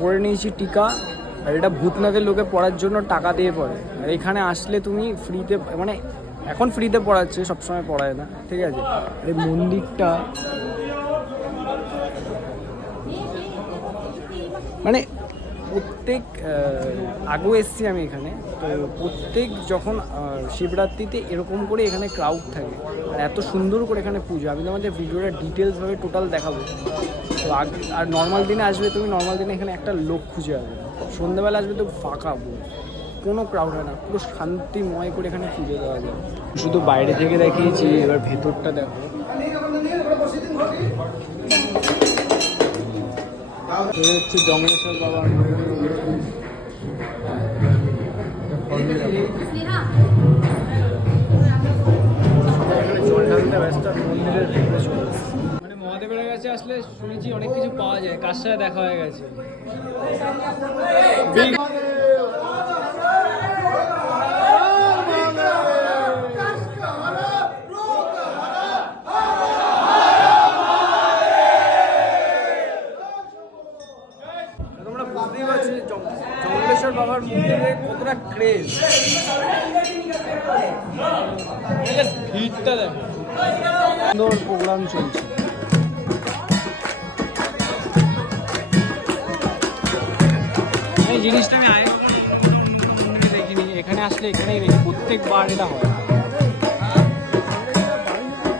পরে নিয়েছি টিকা, আর এটা ভূতনাথের লোকে পড়ার জন্য টাকা দিয়ে পড়ে। আর এখানে আসলে তুমি ফ্রিতে, মানে এখন ফ্রিতে পড়াচ্ছে, সবসময় পড়ায় না, ঠিক আছে। এই মন্দিরটা মানে প্রত্যেক আগেও এসছি আমি এখানে, তো প্রত্যেক যখন শিবরাত্রিতে এরকম করে এখানে ক্রাউড থাকে, আর এত সুন্দর করে এখানে পুজো। আমি তোমাদের ভিডিওটা ডিটেলসভাবে টোটাল দেখাবো। তো আর নর্মাল দিনে আসবে তুমি, নর্মাল দিনে এখানে একটা লোক খুঁজে আসবে, সন্ধ্যাবেলা আসবে তো ফাঁকা, কোনো ক্রাউড হয় না, পুরো শান্তিময় করে এখানে পুজো দেওয়া যায়। শুধু বাইরে থেকে দেখিয়েছি, এবার ভেতরটা দেখো। হচ্ছে জঙ্গলেশ্বর বাবার জল ঢালতে ব্যস্ত, মন্দিরের ভেতরে চলে আসছে। মানে মহাদেবের কাছে আসলে শুনেছি অনেক কিছু পাওয়া যায়, কার সাথে দেখা হয়ে গেছে। জঙ্গলেশ্বর বাবার মন্দিরে কতটা ক্রেজ, ভিড়টা দেখো, সুন্দর প্রোগ্রাম চলছে। এই জিনিসটা আমি আগে মন্দিরে দেখিনি, এখানে আসলে এখানেই দেখি, প্রত্যেকবার এটা হয়।